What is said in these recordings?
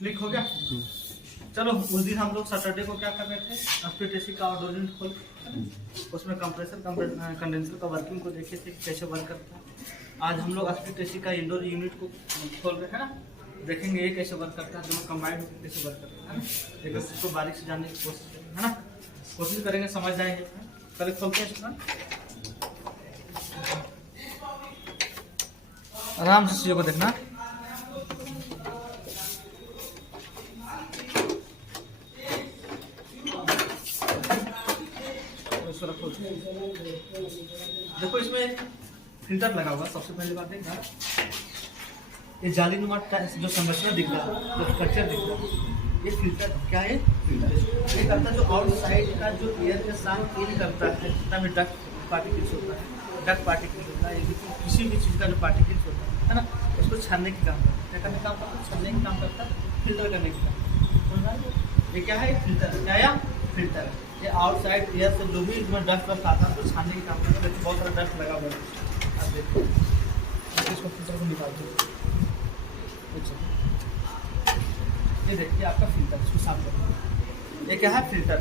Click हो गया। चलो उस दिन हम लोग सैटरडे को क्या कर रहे थे, एसपीटीसी का आउटडोर यूनिट खोल उसमें कंप्रेसर कंडेंसर का वर्किंग को देखे थे कैसे वर्क करता है। आज हम लोग एसपीटीसी का इंडोर यूनिट को खोल रहे हैं ना, देखेंगे ये कैसे वर्क करता है, दोनों कंबाइंड होकर कैसे वर्क करता है ना। एक इसको बारीक से जानने की कोशिश करेंगे है ना, कोशिश करेंगे समझ जाएंगे। पहले खोलते हैं इसमें, आराम से चीज़ों को देखना। देखो इसमें फिल्टर लगा हुआ। सबसे पहले बात देखना, ये जालीनुमा जो संरचना दिख रहा है, जो स्ट्रक्चर दिख रहा है, ये फिल्टर क्या है? फिल्टर ये करता है जो आउटसाइड का जो एयर के साथ इन करता है, जितना भी डस्ट पार्टिकल्स होता है, डस्ट पार्टिकल्स होता है, किसी भी चीज़ का जो पार्टिकल्स होता है ना, उसको छानने की काम करता है। क्या करने का काम करता है? छानने की काम करता है, फिल्टर करने की काम। ये क्या है? फिल्टर। क्या है? फिल्टर। ये आउटसाइड एयर से जो भी इसमें डस्ट वस्ट आता है तो छानने की काम करता है। बहुत सारा डस्ट लगा हुआ है, आप देखो। इसको फिल्टर को निकालते हैं, ये देखिए आपका फिल्टर, इसको साफ करना। ये क्या है? फिल्टर।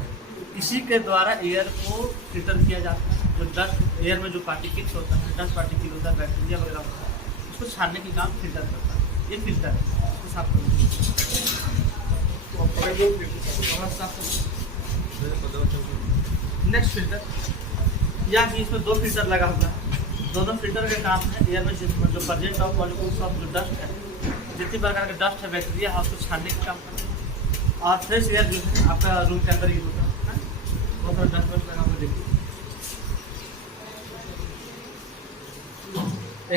इसी के द्वारा एयर को फिल्टर किया जाता है। जो डस्ट एयर में जो पार्टिकल्स होता है, डस्ट पार्टिकल होता है, बैक्टीरिया वगैरह होता है, उसको छानने की काम फिल्टर करता है। ये फिल्टर है, इसको साफ करो। नेक्स्ट फिल्टर, या कि इसमें दो फिल्टर लगा हुआ है। दोनों फिल्टर का काम है एयर में जो प्रेजेंट ऑफ मॉलिक्यूल्स ऑफ जो डस्ट है, जितनी प्रकार का डस्ट है, बैक्टीरिया है, उसको छानने का काम करता है। और फ्रेश एयर जो है आपका रूम के अंदर यूज होता है, बहुत सारा डस्ट वस्ट लगा हुआ। देखिए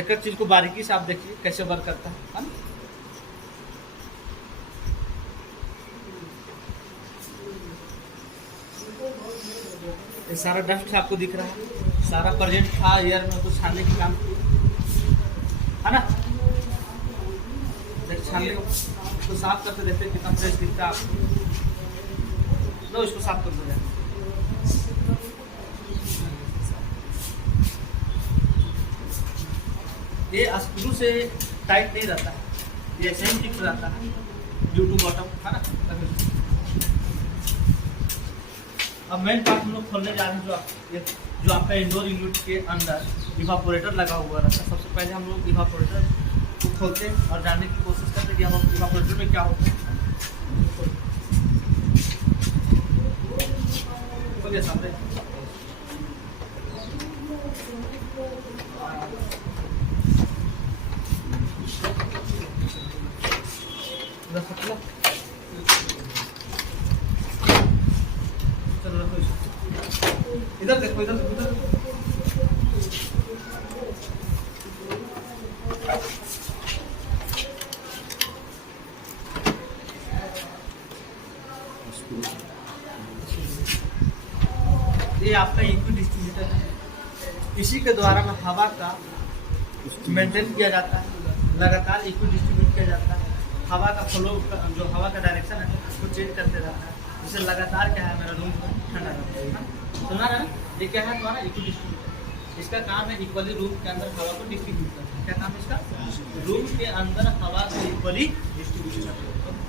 एक एक चीज़ को बारीकी से आप देखिए कैसे वर्क करता है ना। ये सारा डस्ट आपको दिख रहा है, सारा प्रेजेंट था एयर में, तो छानने की काम है ना। छानने को साफ करते देखते कितना फ्रेश दिखता है आपको। लो इसको साफ कर दो यार। ये स्क्रू से टाइट नहीं रहता है, ये ऐसे ही फिक्स रहता है ड्यू टू बॉटम, है ना। अब मेन पार्ट हम लोग खोलने जा रहे हैं, जो आपका इंडोर यूनिट के अंदर इवापोरेटर लगा हुआ रहता है। सबसे पहले हम लोग इवापोरेटर को खोलते हैं और जानने की कोशिश करते हैं कि हम इवापोरेटर में क्या होता है। खोलिए सामने, चलो रखो इसको। इधर देखो, इधर देखो, इधर। ये आपका इक्वी डिस्ट्रीब्यूटर है, इसी के द्वारा में हवा का मेंटेन किया जाता है, लगातार इक्वी डिस्ट्रीब्यूट किया जाता है। हवा का फ्लो, जो हवा का डायरेक्शन है उसको चेंज करते रहता है, जिससे लगातार क्या है मेरा रूम ठंडा रहता है। सुना रहा है? ये क्या है तुम्हारा? Equi distributor. इसका काम है इक्वली रूम के अंदर हवा को डिस्ट्रीब्यूट करना। क्या काम है इसका? रूम के अंदर हवा को इक्वली डिस्ट्रीब्यूट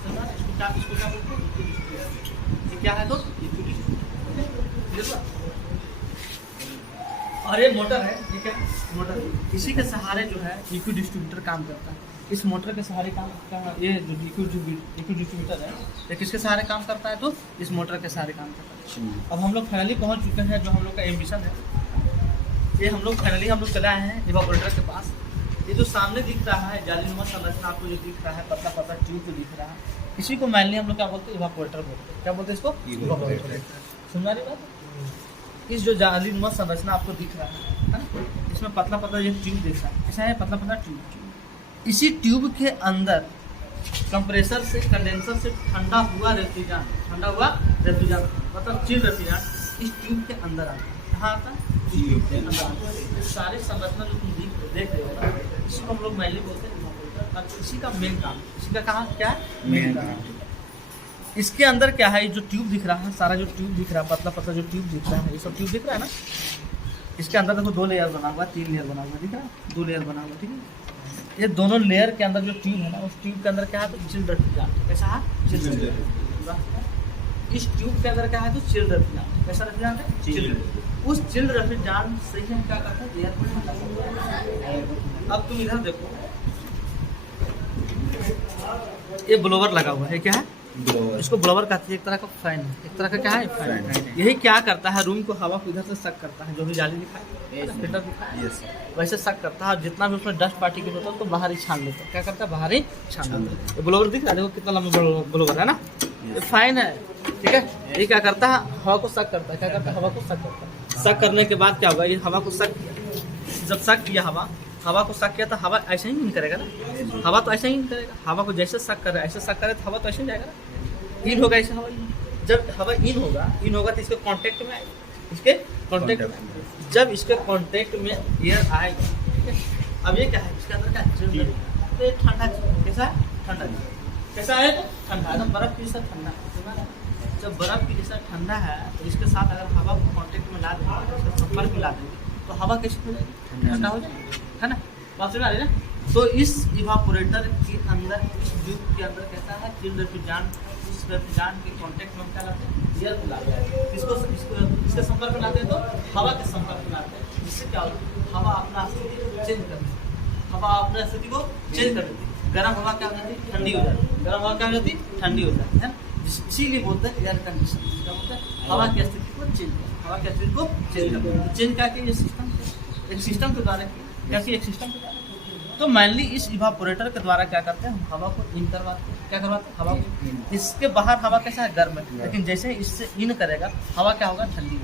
करना। इसको क्या बोलते हैं? Equi distributor. ये क्या है? तो इक्वी डिस्ट्रीब्यूटर। और ये मोटर है, ठीक है, मोटर। इसी के सहारे जो है इक्वी डिस्ट्रीब्यूटर काम करता है। इस मोटर के सहारे काम करता है। ये जो इक्वी डिस्ट्रीब्यूटर है, ये किसके सहारे काम करता है? तो इस मोटर के सहारे काम करता है। अब हम लोग फाइनली पहुंच चुके हैं, जो हम लोग का एम्बिशन है, ये हम लोग फाइनली चले आए हैं इवापोरेटर के पास। ये जो सामने दिख रहा है जालीनुमा संरचना आपको जो दिख रहा है, पतला पतला ट्यूब जो दिख रहा है, इसी को मेनली हम लोग क्या बोलते हैं? इवापोरेटर बोलते हैं। क्या बोलते हैं इसको? इवापोरेटर। सुन रही बात? इस जो जालीनुमा संरचना आपको दिख रहा है ना, इसमें पतला पतला ये ट्यूब दिख रहा है, ऐसा है पतला पतला ट्यूब। इसी ट्यूब के अंदर कंप्रेसर से, कंडेंसर से ठंडा हुआ रेफ्रिजरेंट मतलब चिल रेफ्रिजरेंट इस ट्यूब के अंदर आता है। कहाँ आता है? ट्यूब के अंदर आता है। सारे संरचना जो तुम देख रहे हो ना, इसी को हम लोग मेनली बोलते हैं। और इसी का मेन काम, इसी का कहाँ क्या है? मेन काम। इसके अंदर क्या है? जो ट्यूब दिख रहा है, सारा जो ट्यूब दिख रहा है, पतला पतला जो ट्यूब दिख रहा है, ये सब ट्यूब दिख रहा है ना। इसके अंदर देखो 2 लेयर बना हुआ, 3 लेयर बना हुआ, दिख रहा है? 2 लेयर बना हुआ, ठीक है। ये दोनों लेयर के अंदर जो ट्यूब है ना, उस ट्यूब के अंदर क्या है तो चिल्ड रेफ्रिजरेंट। कैसा है? Chilled refrigerant. इस ट्यूब के अंदर क्या है तो चिल्ड रेफ्रिजरेंट। कैसा रेफ्रिजरेंट है? चिल्ड। उस चिल्ड रेफ्रिजरेंट से ही हम क्या करते हैं, एयर को ठंडा करते हैं। अब तुम इधर देखो, ये ब्लोवर लगा हुआ है। क्या है? ब्लोवर। इसको ब्लोवर कहते हैं, एक तरह का फैन है। एक तरह का क्या है? फैन। यही क्या करता है, रूम को हवा को इधर से सक करता है, जो भी जाली दिखाई फिल्टर दिखाई वैसे सक करता है। जितना भी उसमें डस्ट पार्टिकल होता है तो बाहर ही छान लेता है। क्या करता है? बाहर ही छान लेता है। ब्लोवर दिख रहा है, देखो कितना लंबा ब्लोवर है ना, ये फैन है। ठीक है, ये क्या करता है, हवा को सक करता है। क्या करता है? हवा को सक करता है। सक करने के बाद क्या होगा, ये हवा को सक किया, जब सक किया हवा को सक किया तो हवा ऐसे ही नहीं करेगा ना, हवा तो ऐसे ही नहीं करेगा। हवा को जैसे सक करे ऐसे सक करे तो हवा तो ऐसे ही जाएगा ना, इन होगा ऐसे हवा इन। जब हवा इन होगा तो इसके कांटेक्ट में आएगा, इसके कांटेक्ट में। जब इसके कांटेक्ट में एयर आएगा, ठीक है, अब ये क्या है, इसके अंदर क्या है तो ठंडा। कैसा है? ठंडा। कैसा है? ठंडा, एकदम बर्फ की जैसा ठंडा। जब बर्फ की जैसा ठंडा है तो इसके साथ अगर हवा को कांटेक्ट में ला देंगे, इसके संपर्क में ला देंगे तो हवा कैसे हो जाएगी? ठंडा हो जाएगी, है ना। बात समझ आ रही है ना। तो इस इवापोरेटर के अंदर, इस ट्यूब के अंदर कैसा है, चिल्ड रेफ्रिजरेंट। उस रेफ्रिजरेंट के कांटेक्ट में क्या लाते हैं, एयर को लाते हैं। इसके संपर्क में लाते हैं तो हवा के संपर्क में लाते हैं, जिससे क्या होगा, हवा अपना स्थिति चेंज कर देती है। हवा अपने स्थिति को चेंज कर देती है। गर्म हवा क्या हो जाती है? ठंडी हो जाती है। गर्म हवा क्या हो जाती है? ठंडी हो जाती है। इसीलिए बोलते हैं एयर कंडीशन। क्या बोलते हैं? हवा की स्थिति को चेंज कर, हवा की स्थिति को चेंज कर। चेंज करके ये सिस्टम, एक सिस्टम के द्वारा, कैसे एक सिस्टम के द्वारा। तो मेनली इस इवापोरेटर के द्वारा क्या करते हैं, हम हवा को इन करवाते हैं। क्या करवाते हैं? हवा को। इसके बाहर हवा कैसा है? गर्म है, लेकिन जैसे ही इससे इन करेगा हवा क्या होगा? ठंडी।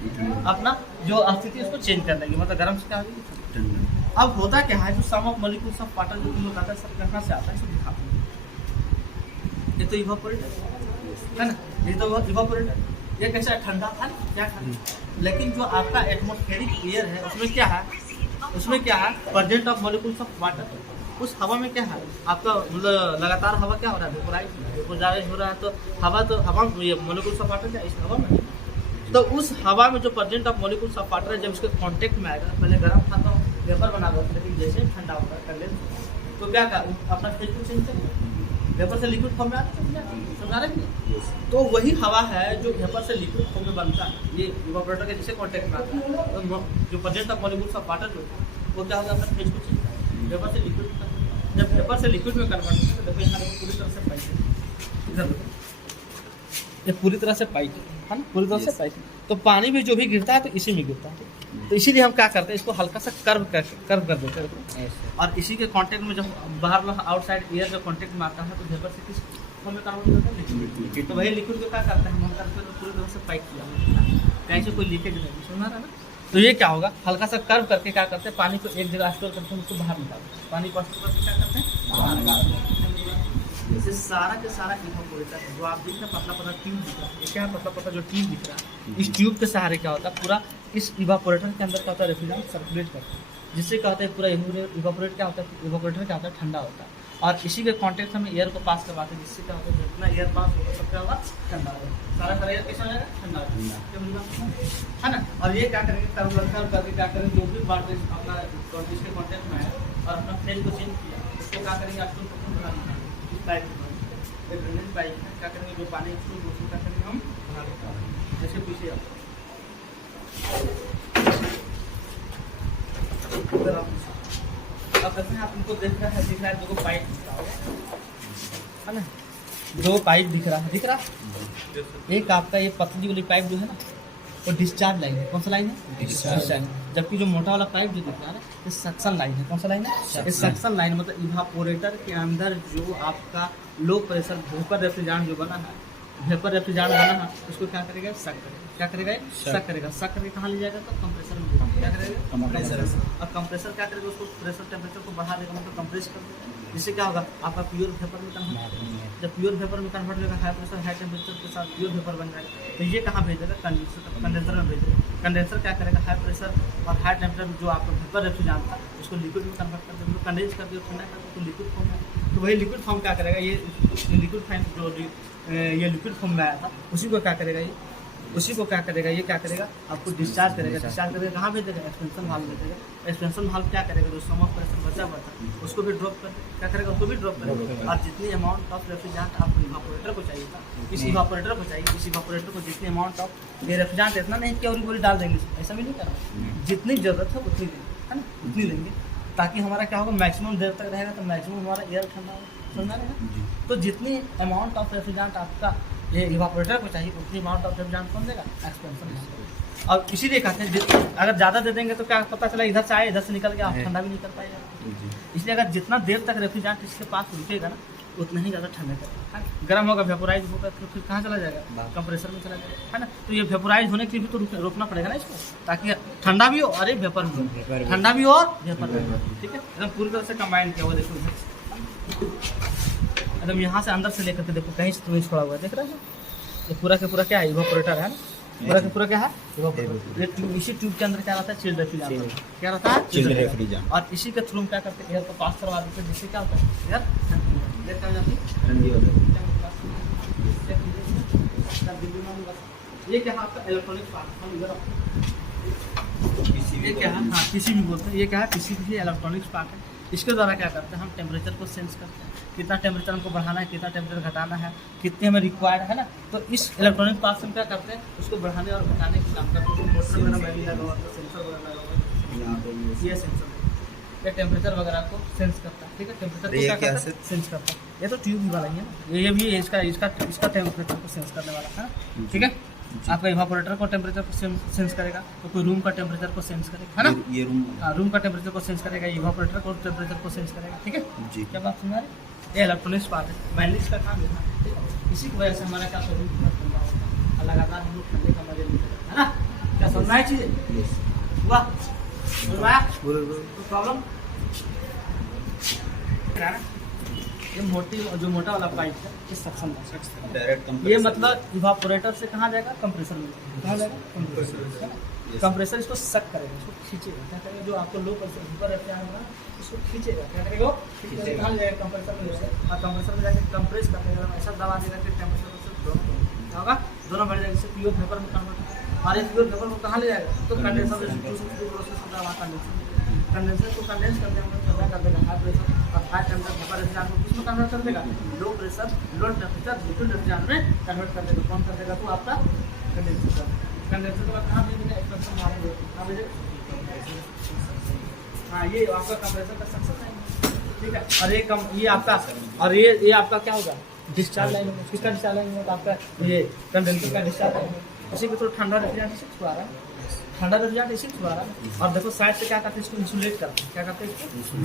अपना जो स्थिति उसको चेंज कर देगी, मतलब गर्म से क्या होगी? ठंडी। अब होता क्या है, जो सम ऑफ मॉलिक्यूल्स ऑफ वाटर जो तुम लोग आता है सब कहाँ से आता है, सब दिखाते हैं। ये तो इवापोरेटर है ना, ये तो इवापोरेटर। ये कैसा है? ठंडा था, क्या ठंडा। लेकिन जो आपका एटमॉस्फेरिक एयर है उसमें क्या है, उसमें क्या है, present of molecules of water. उस हवा में क्या है आपका, मतलब लगातार हवा क्या हो रहा है, वेपोराइज हो रहा है। तो हवा ये मॉलिक्यूल्स ऑफ वाटर क्या इस हवा में, तो उस हवा में जो present of molecules of water है, जब उसके कांटेक्ट में आएगा, पहले गर्म था तो वेपर बना हुआ, लेकिन जैसे ठंडा होगा कंडेंस, तो क्या का अपना फेज को चेंज करेगा, वेपर से लिक्विड फॉर्म में आता है। समझा रहे हैं? तो वही हवा है जो वेपर से लिक्विड फॉर्म में बनता है, ये इवापोरेटर के जैसे कांटेक्ट में आता है। तो जो present of molecules of water जो है वो क्या होगा, अपना फेज को चेंज करेगा, वेपर से लिक्विड। जब वेपर से लिक्विड में कन्वर्ट होता है, देखो यहाँ पूरी तरह से पाइप है, ये पूरी तरह से पाइप है ना, पूरी तरह से पाइप। तो पानी भी जो भी गिरता है तो इसी में गिरता है। तो इसीलिए हम क्या करते हैं, इसको हल्का सा कर्व कर देते हैं, और इसी के कांटेक्ट में जब बाहर आउटसाइड एयर जो कांटेक्ट में आता है तो वेपर से किस फॉर्म में कन्वर्ट होता है, लिक्विड। तो वही लिक्विड को क्या करते हैं हम करते हैं, पूरी तरह से पाइप किया, कहीं से कोई लीकेज नहीं, समझ रहा है ना। तो ये क्या होगा, हल्का सा कर्व करके क्या करते हैं, पानी को एक जगह स्टोर करते हैं, उसको बाहर निकालते हैं, पानी को स्टोर करके क्या करते हैं, बाहर निकालते हैं। जैसे सारा के सारा इवापोरेटर है, जो आप देख रहे हैं पतला पतला ट्यूब दिख रहा है, ये क्या है, पतला पतला जो ट्यूब दिख रहा है, इस ट्यूब के सहारे क्या होता है, पूरा इस इवापोरेटर के अंदर क्या होता है, रेफ्रिजरेंट सर्कुलेट करता है, जिससे क्या होता है पूरा इवापोरेट क्या होता है, इवापोरेटर क्या होता है, ठंडा होता है, और इसी के कॉन्टेक्ट में एयर को पास करवाते हैं, जिससे क्या होता है जितना एयर पास होगा सब क्या होगा, ठंडा होगा, सारा एयर कैसा हो जाएगा, ठंडा हो जाएगा, है ना। और ये क्या करेंगे, कर्व करके क्या करेंगे, जो भी बात अपना इसके कॉन्टेक्ट में है और अपना फेज को चेंज किया, उसको क्या करेंगे, आजकल बना देंगे पाइप, एक ड्रेनेज पाइप है, क्या करेंगे, जो पानी उसको क्या करेंगे हम बना देते हैं, जैसे पीछे अब देखते हैं, आप उनको दिख रहा है दो पाइप दिख रहा है ना, दो पाइप दिख रहा है, एक आपका ये पतली वाली पाइप जो है ना वो डिस्चार्ज लाइन है, कौन सा लाइन है, डिस्चार्ज लाइन। जबकि जो मोटा वाला पाइप जो दिख रहा है ये सक्शन लाइन है, कौन सा लाइन है, ये सक्शन लाइन, मतलब इवापोरेटर के अंदर जो आपका लो प्रेशर वेपर रेफ्रिजरेंट जो बना है, वेपर रेफ्रिजरेंट बना है, उसको क्या करेगा, सक करेगा, क्या करेगा, सक करेगा, सक करके कहाँ ले जाएगा, तो कंप्रेसर में, क्या करेगा, कंप्रेसर। और कंप्रेसर क्या करेगा, उसको प्रेशर टेम्परेचर को बढ़ा देगा, मतलब कंप्रेस कर देगा, जिससे क्या होगा, आपका प्योर वेपर में कन्वर्ट होगा। जब प्योर वेपर में कन्वर्ट होगा, हाई प्रेशर हाई टेम्परेचर के साथ प्योर वेपर बन जाएगा, तो ये कहाँ भेजेगा, कंडेंसर में भेजेगा। कंडेंसर क्या करेगा, हाई प्रेशर और हाई टेम्परेचर जो आपका वेपर रेफ्रिजरेंट था उसको लिक्विड में कन्वर्ट कर देगा, कंडेंस कर दिया, ठंडा कर दिया, तो लिक्विड फॉर्म है। तो वही लिक्विड फॉर्म क्या करेगा, ये लिक्विड फॉर्म जो ये लिक्विड फॉर्म में आया था उसी को क्या करेगा, ये उसी को क्या करेगा, ये क्या करेगा, आपको डिस्चार्ज करेगा। डिस्चार्ज करेगा कहाँ भेजेगा, एक्सपेंशन वाल्व भेजेगा। एक्सपेंशन वाल्व क्या करेगा, जो सम ऑफ प्रेशर बचा हुआ था उसको भी ड्रॉप कर, क्या करेगा, उसको भी ड्रॉप करेगा। और जितनी अमाउंट ऑफ रेफ्रिजरेंट आपको इवापोरेटर को चाहिए था, इस इवापोरेटर को चाहिए, इस इवापोरेटर को जितनी अमाउंट ऑफ ये रेफ्रिजरेंट इतना नहीं कि और पूरी डाल देंगे, ऐसा भी नहीं करना। जितनी जरूरत है उतनी देंगे, है ना, उतनी देंगे, ताकि हमारा क्या होगा, मैक्सिमम देर तक रहेगा, तो मैक्सिमम हमारा एयर ठंडा होगा, समझा रहेगा। तो जितनी अमाउंट ऑफ रेफ्रिजरेंट आपका ये इवापोरेटर को चाहिए उतनी अमाउंट ऑफ रेफ्रिजरेंट कौन देगा, एक्सपेंशन। और इसीलिए कहते हैं अगर ज़्यादा दे देंगे तो क्या पता चला इधर से आए, इधर से निकल गया, आप ठंडा भी नहीं कर पाएगा। इसलिए अगर जितना देर तक रेफ्रिजरेंट इसके पास रुकेगा ना, उतना ही ज़्यादा ठंडा करेगा। गर्म होगा, वेपोराइज होगा, तो फिर कहाँ चला जाएगा, कंप्रेसर में चला जाएगा, है ना। तो ये वेपोराइज होने के लिए भी तो रोकना पड़ेगा ना इसको, ताकि ठंडा भी हो और वेपर भी हो, ठंडा भी हो और वेपर भी हो, ठीक है। एकदम पूरी तरह से कंबाइन किया हुआ, देखो एकदम यहाँ से अंदर से लेकर के देखो, कहीं से तुम्हें छोड़ा हुआ है, देख रहे हो। ये पूरा का पूरा क्या है, इवापोरेटर है ना, पूरा का पूरा क्या है, इवापोरेटर। ये ट्यूब, इसी ट्यूब के अंदर क्या रहता है, चिल्ड रेफ्रिजरेंट, क्या रहता है, चिल्ड रेफ्रिजरेंट। और इसी के थ्रू क्या करते हैं, एयर को पास करवा देते हैं, जिससे क्या होता है, एयर क्या हो जाती है, ठंडी हो जाती है। ये क्या है आपका इलेक्ट्रॉनिक पार्ट, ये क्या है, हाँ पीसीबी बोलते हैं, ये क्या है, पीसीबी इलेक्ट्रॉनिक्स पार्ट है। इसके द्वारा क्या करते हैं, हम टेम्परेचर को सेंस करते हैं, कितना टेम्परेचर हमको बढ़ाना है, कितना टेम्परेचर घटाना है, कितने हमें रिक्वायर्ड है ना। तो इस इलेक्ट्रॉनिक पार्ट से हम क्या करते हैं, उसको बढ़ाने और घटाने का काम करते हैं। मोटर वगैरह में भी लगा हुआ है, सेंसर वगैरह लगा हुआ है, ये सेंसर ये टेम्परेचर वगैरह को सेंस करता है, ठीक है। टेम्परेचर को क्या करता है, सेंस करता है। ये तो ट्यूब वाला ही है ना, ये भी इसका टेम्परेचर को सेंस करने वाला है ना, ठीक है। आपका इवापोरेटर को टेम्परेचर को सेंस करेगा, तो कोई रूम का टेम्परेचर को सेंस करेगा, है ना, ये रूम का टेम्परेचर को सेंस करेगा, इवापोरेटर को टेम्परेचर को सेंस करेगा, ठीक है। क्या बात सुन रहे हैं, ये इलेक्ट्रॉनिक्स पार्ट है, मेनली इसका काम है, ठीक है। इसी की वजह से हमारा क्या शरीर पूरा ठंडा होता है और लगातार हम लोग ठंडे का मजा लेते हैं, है ना। क्या समझना है चीज़ें, हुआ प्रॉब्लम। ये जो मोटा वाला पाइप है, इस सक्शन डायरेक्ट, ये मतलब इवापोरेटर से कहाँ जाएगा, कंप्रेसर में, कहाँ जाएगा, कंप्रेसर। कंप्रेसर इसको सक करेगा, इसको खींचेगा, क्या करेगा, जो आपको लो प्रेशर ऊपर रखते हैं इसको खींचेगा, क्या करेगा, कहाँ जाएगा, कंप्रेसर में जाएगा, और कंप्रेसर में जाकर कंप्रेस कर देगा, ऐसा दबा देगा कि टेम्परेचर क्या होगा, दोनों बढ़ जाएगा, इससे प्योर वेपर में कन्वर्ट। और इस प्योर वेपर को कहाँ ले जाएगा, तो कंडेंसर कंडेंसर को कंडेंस कर देगा, कर देगा हाई प्रेशर और हाई टेम्परेचर वेपर रेफ्रिजरेंट को किसमें कन्वर्ट कर देगा, low pressure low temperature liquid refrigerant में कन्वर्ट कर देगा। कौन कर देगा, तो आपका कंडेंसर। कंडेंसर के बाद कहाँ भेजेगा, एक्सपेंशन वाल्व में, कहाँ भेजेगा, हाँ ये आपका कंप्रेसर का सक्सेस है, ठीक है। और ये आपका, और ये आपका क्या होगा, डिस्चार्ज लाइन, किसका डिस्चार्ज लाइन होगा, आपका ये कंडेंसर का डिस्चार्ज लाइन। उसी के थ्रू ठंडा रेफ्रिजरेंट इसी छुड़ा रहा है, ठंडा रेफ्रिजरेंट इसी छुड़ा रहा है। और देखो साइड से क्या करते हैं, इसको इंसुलेट करते हैं, क्या करते हैं, इसको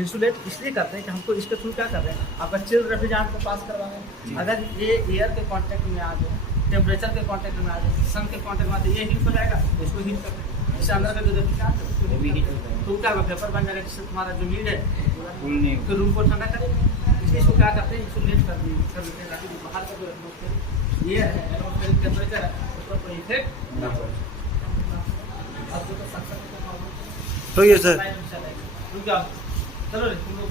इंसुलेट इसलिए करते हैं कि हमको इसके थ्रू क्या कर रहे हैं, आपका चिल्ड रेफ्रिजरेंट को पास करवा रहे हैं। अगर ये एयर के कॉन्टैक्ट में आ जाए, टेम्परेचर के कॉन्टैक्ट में आ जाए, सन के कॉन्टैक्ट में आ जाए, ये हीट हो जाएगा, इसको हीट करते हैं, इससे अंदर का जो रेफ्रिजरेंट है वो भी हीट हो जाएगा, तो क्या होगा, पेपर बन जाएगा, जिससे तुम्हारा जो लीड है तो रूम को ठंडा करेगा। इसलिए इसको क्या करते हैं, इंसुलेट कर देते हैं, ताकि बाहर का जो एटमॉस्फेयर ये है, एटमॉस्फेरिक टेम्परेचर है, उस पर कोई इफेक्ट ना पड़े। अब जो तो सक्सेस तो ये सर चलो तुम लोग